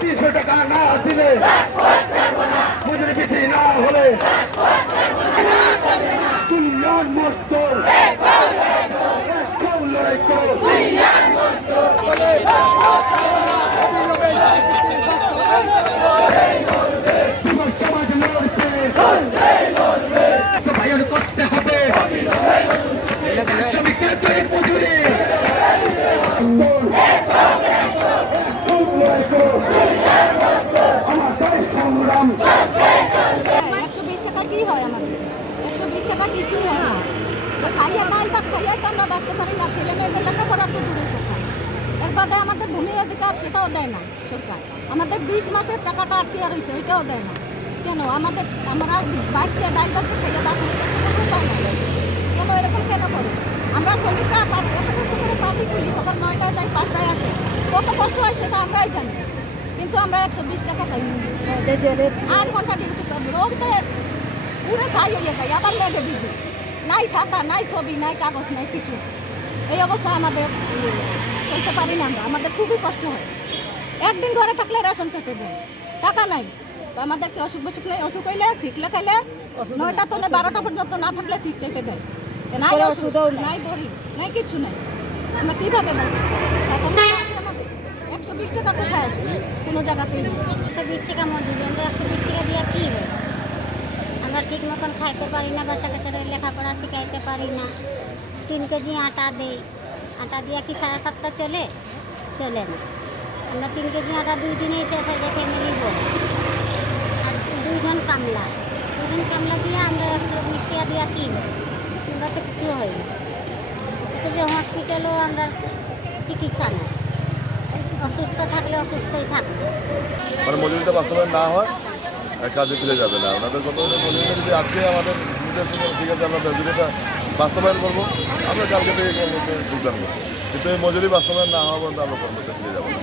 300 টাকা না দিলে মজুরি বৃদ্ধি না হলে দুনিয়ার মজদুর লড়াই করো। সমাজ লড়ছে বাস্তবায়ন করতে হবে শ্রমিকদের দৈনিক মজুরি আমাদের সংগ্রাম। 120 টাকা কি হয় আমাদের? 120 টাকা কিছুই হয় না। তো খাইয়া ডাল ভাত খাইয়া তো আমরা বাঁচতে পারি না, ছেলে মেয়েদের লেখাপড়া তো দূরের কথা। এর বাদে আমাদের ভূমির অধিকার সেটাও দেয় না সরকার। আমাদের 20 মাসের টাকাটা আটকে রয়েছে, ওইটাও দেয় না। কেন আমরা 22 টাকা ডাল ভাত খাইয়া বাঁচতে পাই না? কেন এরকম কেন করে? আমরা শ্রমিকরা এত কষ্ট করে পাতি তুলি, সকাল 9টায় যাই 5টায় আসে, কত কষ্ট হয় সেটা আমরাই জানি। কিন্তু আমরা 120 টাকা পাই, 8 ঘন্টা ডিউটি করবো, রোদে পুরো ছাই হয়ে যায়, আবার লেগে দিছে, নাই ছাতা নাই ছবি নাই কাগজ নাই কিছু। এই অবস্থা আমাদের চলতে পারি না আমরা, আমাদের খুবই কষ্ট হয়। একদিন ঘরে থাকলে রেশন কেটে দেয়, টাকা নাই। তো আমাদের কি অসুখ বিসুখ নেই? অসুখ হইলে শিখলে খাইলে 9টা তো 12টা পর্যন্ত না থাকলে শীত কেটে দেয়, নাই ওষুধ নাই বড়ি নাই কিচ্ছু নাই। আমরা কীভাবে বাঁচবো? 120 টাকা কোথায় আছে? কোনো জায়গাতেই নেই। 120 টাকা মজুরি, আমরা 120 টাকা দিয়ে কী হবে? আমরা ঠিক মতন খাইতে পারি না, বাচ্চা কাচ্চারা লেখাপড়া শিখাইতে পারি না। 3 কেজি আটা দেই, আটা দিয়ে কি 7.5 চলে? চলে না। আমরা 3 কেজি আটা 2 দিনেই শেষ হয়ে যায়, ফ্যামিলি বড়। আর 2 জন কামলা দিয়ে আমরা 120 টাকা দিয়ে কী হবে? আমরা তো কিছু হয় না। এটা যে হসপিটালও আমরা চিকিৎসা নেই, অসুস্থ থাকলে অসুস্থই থাকবে। মানে মজুরিটা বাস্তবায়ন না হয় কাজে ফিরে যাবে না। ওনাদের কথা হলো মজুরিটা যদি আজকে আমাদের নির্দেশ ঠিক আছে আমরা মজুরিটা বাস্তবায়ন করবো, আমরা কালকে থেকে কর্মতে যোগদান করবো। কিন্তু এই মজুরি বাস্তবায়ন না হওয়া পর্যন্ত আমরা কর্মতে ফিরে যাবো না।